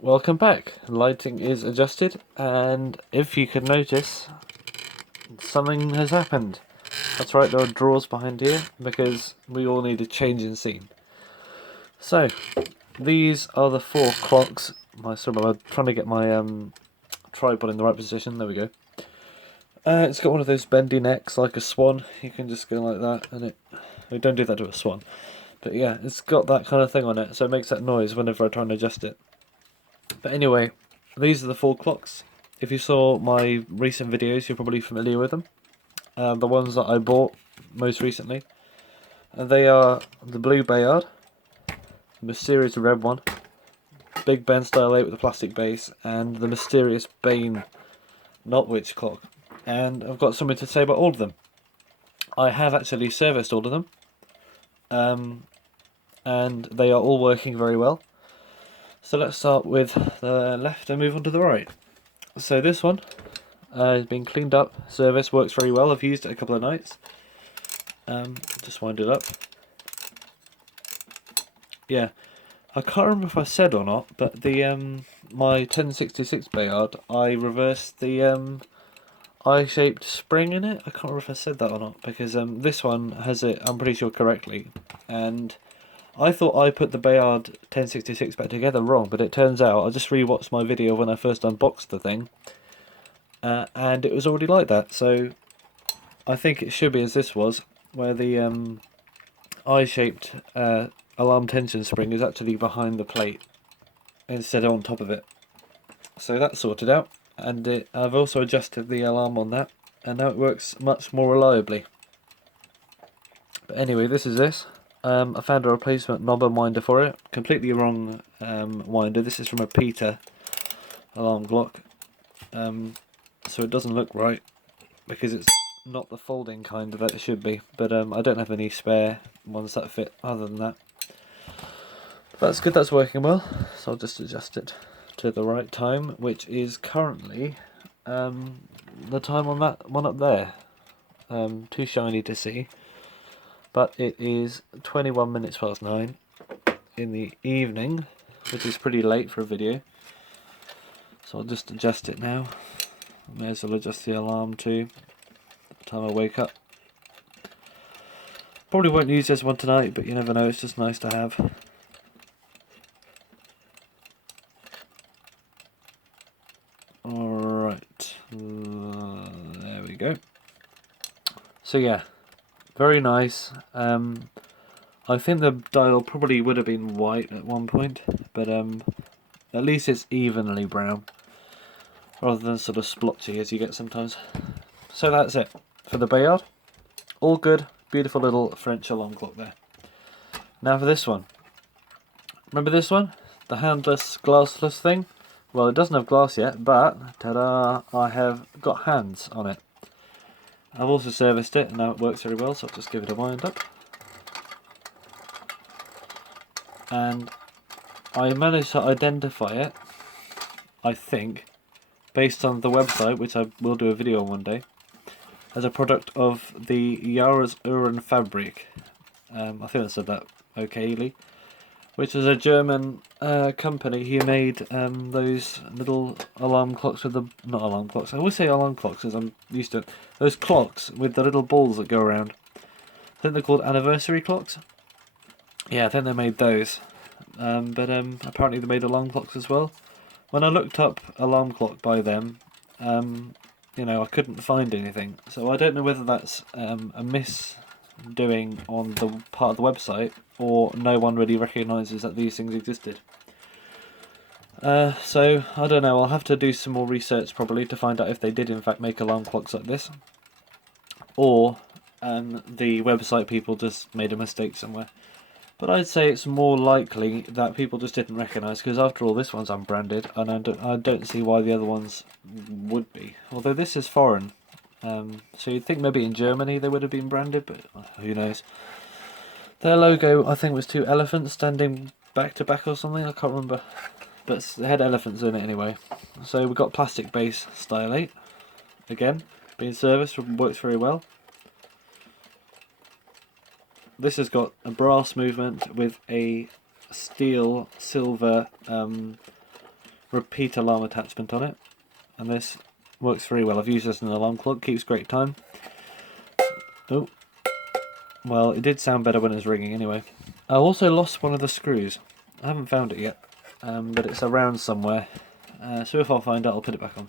Welcome back. Lighting is adjusted, and if you could notice, something has happened. That's right, there are drawers behind here because we all need a change in scene. So, these are the 4 clocks. I'm trying to get my tripod in the right position. There we go. It's got one of those bendy necks like a swan. You can just go like that, and we don't do that to a swan. But yeah, it's got that kind of thing on it, so it makes that noise whenever I try and adjust it. But anyway, these are the 4 clocks. If you saw my recent videos, you're probably familiar with them. The ones that I bought most recently. They are the Blue Bayard, the Mysterious Red one, Big Ben Style 8 with a plastic base, and the Mysterious Bane Notwich clock. And I've got something to say about all of them. I have actually serviced all of them, and they are all working very well. So let's start with the left and move on to the right. So this one has been cleaned up, service works very well. I've used it a couple of nights. Just wind it up. Yeah, I can't remember if I said or not, but the my 1066 Bayard, I reversed the eye-shaped spring in it. I can't remember if I said that or not, because this one has it, I'm pretty sure, correctly. And I thought I put the Bayard 1066 back together wrong, but it turns out I just re-watched my video when I first unboxed the thing, and it was already like that. So I think it should be as this was, where the eye-shaped alarm tension spring is actually behind the plate instead of on top of it. So that's sorted out, and I've also adjusted the alarm on that, and now it works much more reliably. But anyway, this is this. I found a replacement knob and winder for it. Completely wrong winder. This is from a Peter alarm clock. So it doesn't look right because it's not the folding kind that it should be. But I don't have any spare ones that fit other than that. But that's good, that's working well. So I'll just adjust it to the right time, which is currently the time on that one up there. Too shiny to see. But it is 21 minutes past 9 in the evening, which is pretty late for a video. So I'll just adjust it now. I may as well adjust the alarm too, the time I wake up. Probably won't use this one tonight, but you never know, it's just nice to have. Alright, there we go. So yeah, very nice. I think the dial probably would have been white at one point, but at least it's evenly brown, rather than sort of splotchy as you get sometimes. So that's it for the Bayard. All good, beautiful little French alarm clock there. Now for this one. Remember this one? The handless, glassless thing? Well, it doesn't have glass yet, but, ta-da, I have got hands on it. I've also serviced it, and now it works very well, so I'll just give it a wind up. And I managed to identify it, I think, based on the website, which I will do a video on one day, as a product of the Yaras Uhren Fabrik. I think I said that okayly. Which was a German company who made those little alarm clocks with the... not alarm clocks, I always say alarm clocks as I'm used to it. Those clocks with the little balls that go around. I think they're called anniversary clocks. Yeah, I think they made those. But apparently they made alarm clocks as well. When I looked up alarm clock by them, you know, I couldn't find anything. So I don't know whether that's a misdoing on the part of the website, or no one really recognises that these things existed. So I don't know, I'll have to do some more research probably to find out if they did in fact make alarm clocks like this, or the website people just made a mistake somewhere. But I'd say it's more likely that people just didn't recognise, because after all this one's unbranded, and I don't see why the other ones would be. Although this is foreign, so you'd think maybe in Germany they would have been branded, but who knows. Their logo, I think, was 2 elephants standing back to back or something, I can't remember. But they had elephants in it anyway. So we've got plastic base style 8. Again, being serviced, works very well. This has got a brass movement with a steel silver repeat alarm attachment on it, and this works very well. I've used this in an alarm clock, keeps great time. Oh, well, it did sound better when it was ringing anyway. I also lost one of the screws. I haven't found it yet, but it's around somewhere. So if I find it, I'll put it back on.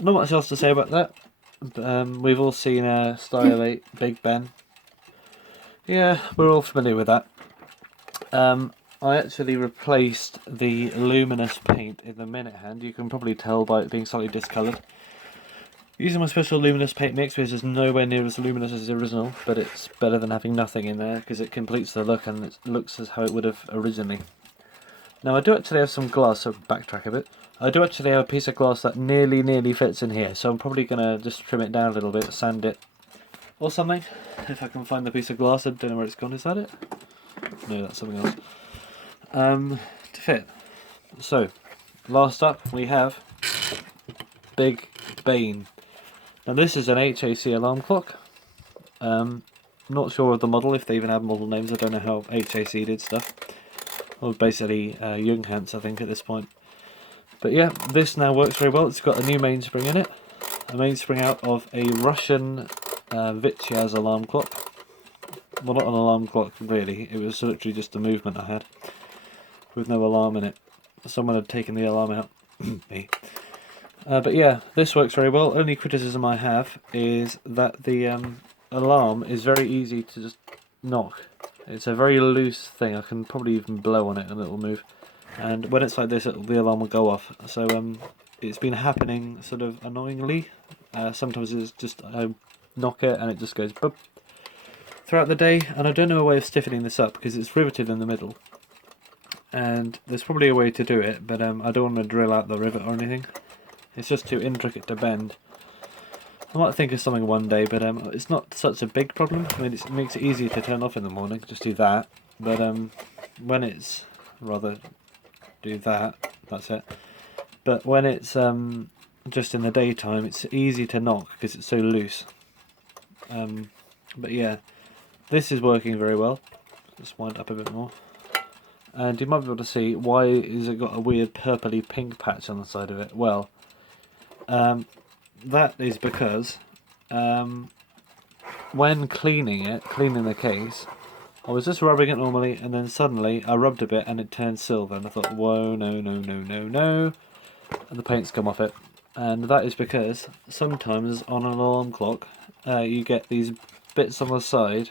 Not much else to say about that. But, we've all seen Style 8 Big Ben. Yeah, we're all familiar with that. I actually replaced the luminous paint in the minute hand. You can probably tell by it being slightly discoloured. Using my special luminous paint mix, which is nowhere near as luminous as the original, but it's better than having nothing in there because it completes the look and it looks as how it would have originally. Now I do actually have some glass, so backtrack a bit. I do actually have a piece of glass that nearly fits in here, so I'm probably going to just trim it down a little bit, sand it, or something. If I can find the piece of glass, I don't know where it's gone. Is that it? No, that's something else. To fit. So, last up we have Big Ben. Now this is an HAC alarm clock. Not sure of the model, if they even have model names. I don't know how HAC did stuff. Or basically Junghans, I think, at this point. But yeah, this now works very well. It's got a new mainspring in it. A mainspring out of a Russian Vityaz alarm clock. Well, not an alarm clock really, it was literally just a movement I had with no alarm in it. Someone had taken the alarm out. Me. But yeah, this works very well. Only criticism I have is that the alarm is very easy to just knock. It's a very loose thing. I can probably even blow on it and it will move. And when it's like this, the alarm will go off. So it's been happening sort of annoyingly. Sometimes it's just I knock it and it just goes boop throughout the day. And I don't know a way of stiffening this up because it's riveted in the middle. And there's probably a way to do it, but I don't want to drill out the rivet or anything. It's just too intricate to bend. I might think of something one day, but it's not such a big problem. I mean, it makes it easy to turn off in the morning, just do that. But when it's, rather do that, that's it. But when it's just in the daytime, it's easy to knock because it's so loose. But yeah, this is working very well. Just wind up a bit more. And you might be able to see, why is it got a weird purpley pink patch on the side of it? Well, that is because when cleaning the case, I was just rubbing it normally and then suddenly I rubbed a bit and it turned silver and I thought, whoa, no, and the paint's come off it. And that is because sometimes on an alarm clock you get these bits on the side,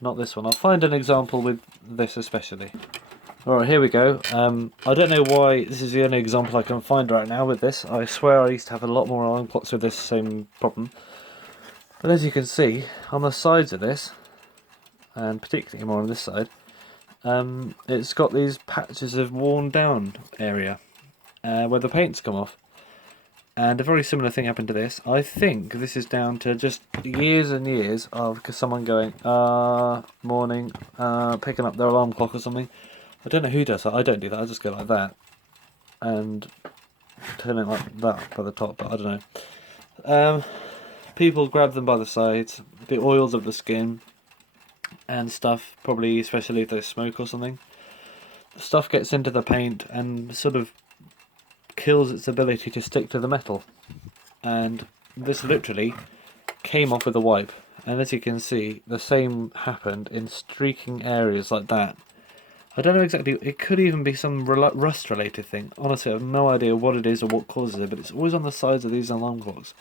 not this one. I'll find an example with this especially. Alright, here we go. I don't know why this is the only example I can find right now with this. I swear I used to have a lot more alarm clocks with this same problem. But as you can see, on the sides of this, and particularly more on this side, it's got these patches of worn down area where the paint's come off. And a very similar thing happened to this. I think this is down to just years and years of someone going, morning, picking up their alarm clock or something. I don't know who does that. I don't do that. I just go like that and turn it like that by the top, but I don't know. People grab them by the sides, the oils of the skin and stuff, probably especially if there's smoke or something. The stuff gets into the paint and sort of kills its ability to stick to the metal. And this literally came off with a wipe. And as you can see, the same happened in streaking areas like that. I don't know exactly, it could even be some rust related thing. Honestly, I have no idea what it is or what causes it, but it's always on the sides of these alarm clocks.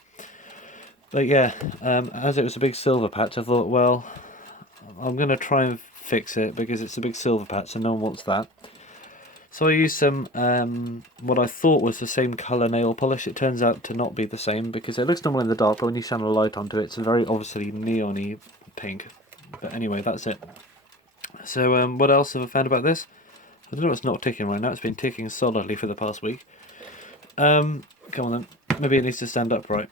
But yeah, as it was a big silver patch, I thought, well, I'm going to try and fix it because it's a big silver patch and no one wants that. So I used some, what I thought was the same colour nail polish. It turns out to not be the same because it looks normal in the dark, but when you shine a light onto it, it's a very obviously neon-y pink. But anyway, that's it. So what else have I found about this? I don't know, it's not ticking right now. It's been ticking solidly for the past week. Come on then. Maybe it needs to stand upright.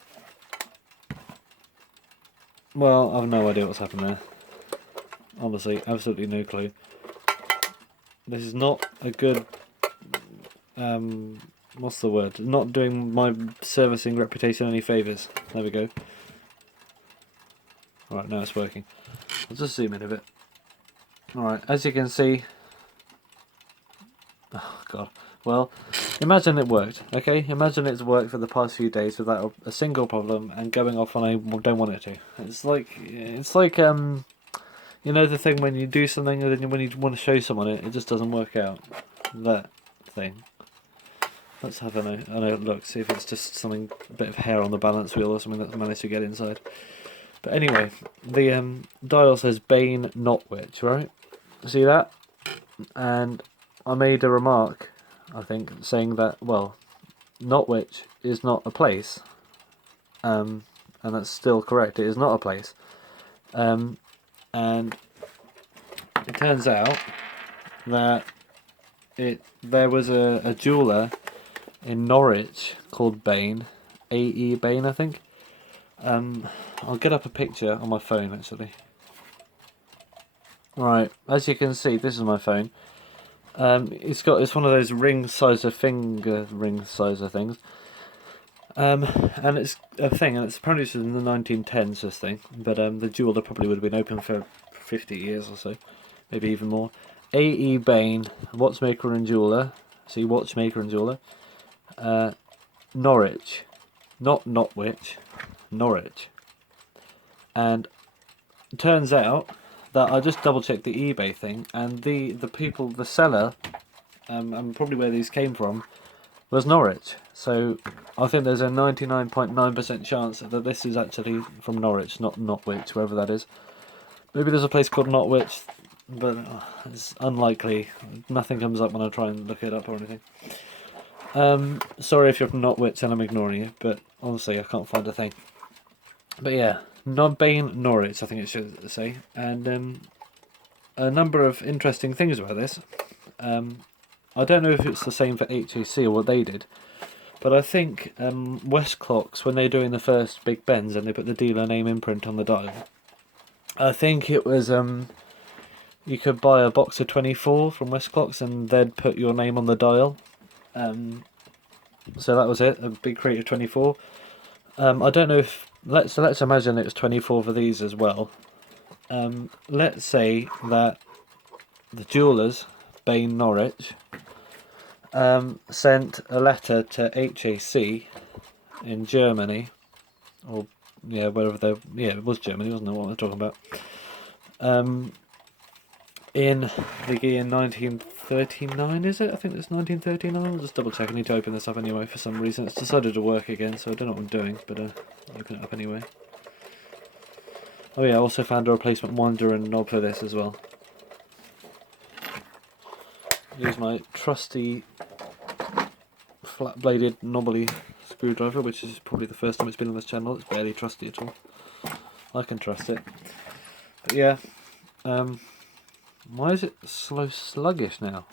Well, I've no idea what's happened there. Honestly, absolutely no clue. This is not a good... what's the word? Not doing my servicing reputation any favours. There we go. Right, now it's working. I'll just zoom in a bit. Alright, as you can see... Oh god. Well, imagine it worked, okay? Imagine it's worked for the past few days without a single problem and going off when I don't want it to. It's like you know the thing when you do something and then when you want to show someone it just doesn't work out. That thing. Let's have a look, see if it's just something, a bit of hair on the balance wheel or something that's managed to get inside. But anyway, the dial says Bain Notwich, right? See that? And I made a remark, I think, saying that, well, Notwich is not a place, and that's still correct. It is not a place, and it turns out that there was a jeweller in Norwich called Bain, A.E. Bain, I think. I'll get up a picture on my phone actually. Right, as you can see, this is my phone. It's one of those finger ring sizer things. And it's a thing, and it's apparently it's in the 1910s, this thing. But the jeweller probably would have been open for 50 years or so, maybe even more. A.E. Bain, watchmaker and jeweller. See, watchmaker and jeweller. Norwich, not Notwich, Norwich. And it turns out that I just double checked the eBay thing, and the people, the seller, and probably where these came from, was Norwich. So I think there's a 99.9% chance that this is actually from Norwich, not Notwich, wherever that is. Maybe there's a place called Notwich, but it's unlikely. Nothing comes up when I try and look it up or anything. Sorry if you're from Notwich and I'm ignoring you, but honestly I can't find a thing. But yeah, Bain Norwich, I think it should say, and a number of interesting things about this. I don't know if it's the same for HAC or what they did, but I think Westclocks, when they're doing the first Big Bens and they put the dealer name imprint on the dial, I think it was you could buy a box of 24 from Westclocks and they'd put your name on the dial. So that was it, a big crate of 24. I don't know if let's imagine it was 24 for these as well. Let's say that the jewellers, Bain Norwich, sent a letter to HAC in Germany, or wherever it was Germany, wasn't it? What we're talking about. In the year 1939, is it? I think it's 1939. I'll just double check. I need to open this up anyway for some reason. It's decided to work again, so I don't know what I'm doing, but I'll open it up anyway. Oh yeah, I also found a replacement winder and knob for this as well. Here's my trusty flat-bladed knobbly screwdriver, which is probably the first time it's been on this channel. It's barely trusty at all. I can trust it. But yeah, why is it so sluggish now?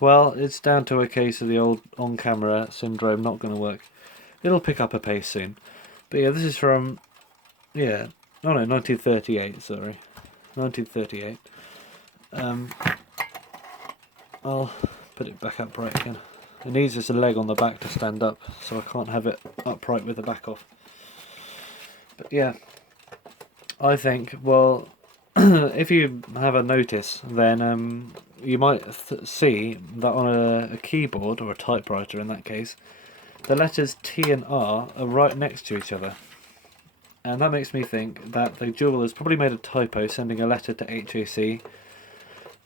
Well, it's down to a case of the old on-camera syndrome not going to work. It'll pick up a pace soon. But yeah, this is from, 1938, sorry. 1938. I'll put it back upright again. It needs just a leg on the back to stand up, so I can't have it upright with the back off. But yeah, I think, well, if you have a notice, then you might see that on a keyboard, or a typewriter in that case, the letters T and R are right next to each other. And that makes me think that the jeweller's probably made a typo sending a letter to HAC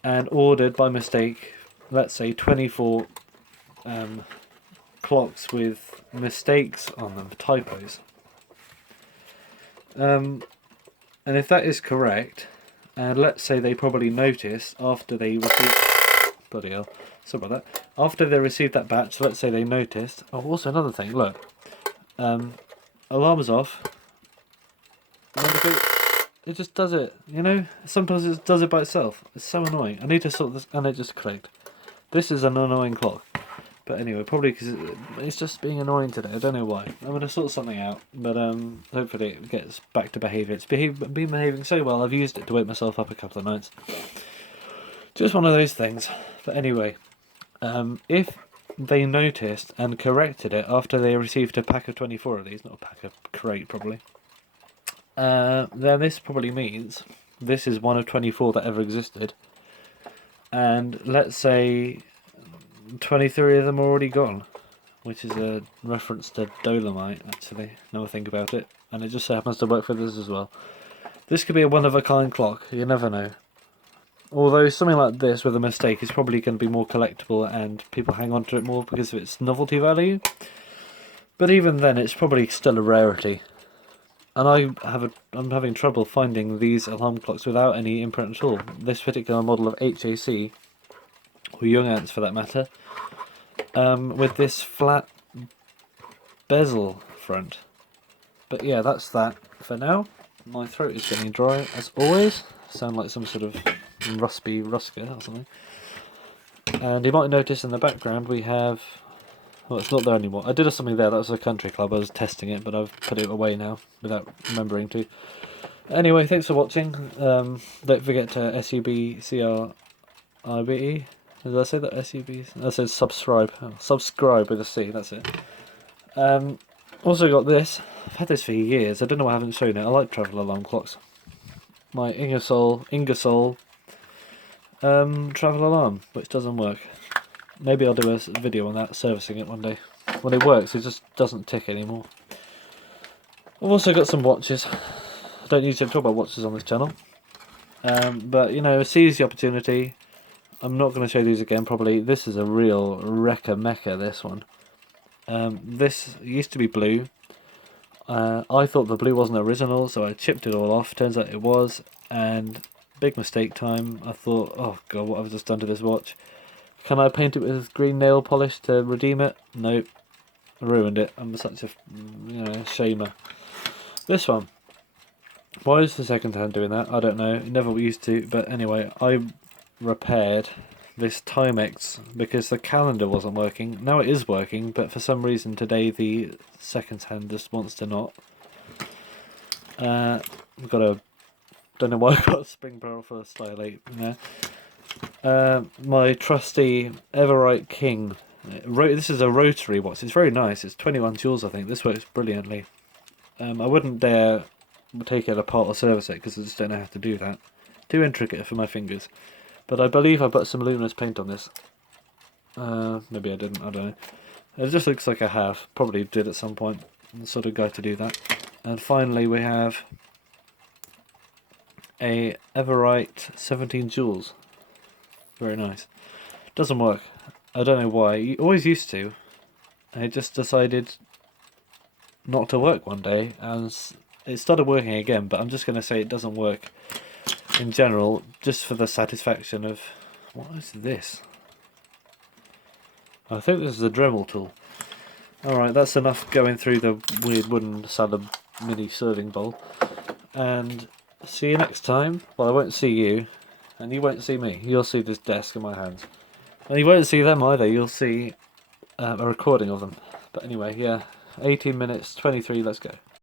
and ordered by mistake, let's say, 24 clocks with mistakes on them, typos. And if that is correct, and let's say they probably noticed after they received... Bloody hell, sorry about that. After they received that batch, let's say they noticed... Oh, also another thing, look. Alarm's off. It just does it, you know? Sometimes it does it by itself. It's so annoying. I need to sort this... And it just clicked. This is an annoying clock. But anyway, probably because it's just being annoying today. I don't know why. I'm going to sort something out. But hopefully it gets back to behaviour. It's been behaving so well. I've used it to wake myself up a couple of nights. Just one of those things. But anyway, if they noticed and corrected it after they received a pack of 24 of these, not a pack, of crate probably, then this probably means this is one of 24 that ever existed. And let's say 23 of them are already gone, which is a reference to Dolomite, actually, now I think about it. And it just so happens to work for this as well. This could be a one-of-a-kind clock, you never know. Although something like this with a mistake is probably going to be more collectible and people hang on to it more because of its novelty value. But even then, it's probably still a rarity. And I'm having trouble finding these alarm clocks without any imprint at all. This particular model of HAC, or Young Ants for that matter, with this flat bezel front. But yeah, that's that for now. My throat is getting dry as always. Sound like some sort of ruspy rusker or something. And you might notice in the background we have... Well, it's not there anymore. I did something there, that was a country club, I was testing it, but I've put it away now without remembering to. Anyway, thanks for watching. Don't forget to SUBCRIBE. Did I say that? SUB? I said subscribe. Oh, subscribe with a C, that's it. Also got this. I've had this for years. I don't know why I haven't shown it. I like travel alarm clocks. My Ingersoll travel alarm, which doesn't work. Maybe I'll do a video on that, servicing it one day. When it works, it just doesn't tick anymore. I've also got some watches. I don't usually talk about watches on this channel. But, you know, seize the opportunity. I'm not going to show these again, probably. This is a real wrecker mecca, this one. This used to be blue. I thought the blue wasn't original, so I chipped it all off. Turns out it was, and big mistake time. I thought, oh god, what have I just done to this watch? Can I paint it with green nail polish to redeem it? Nope. I ruined it. I'm such a, shamer. This one. Why is the second hand doing that? I don't know. It never used to, but anyway, I repaired this Timex because the calendar wasn't working. Now it is working, but for some reason today the second hand just wants to not. I've got a... Don't know why I got a spring barrel for a style 8. Yeah. My trusty Everite King. This is a rotary watch. It's very nice. It's 21 joules, I think. This works brilliantly. I wouldn't dare take it apart or service it because I just don't know how to do that. Too intricate for my fingers. But I believe I put some luminous paint on this. Maybe I didn't. I don't know. It just looks like I have. Probably did at some point. I'm the sort of guy to do that. And finally we have a Everite 17 joules. Very nice. Doesn't work. I don't know why. It always used to. And it just decided not to work one day, and it started working again, but I'm just going to say it doesn't work in general, just for the satisfaction of... What is this? I think this is a Dremel tool. Alright, that's enough going through the weird wooden salad mini serving bowl. And see you next time. Well, I won't see you. And you won't see me. You'll see this desk in my hands. And you won't see them either. You'll see a recording of them. But anyway, yeah. 18 minutes, 23, let's go.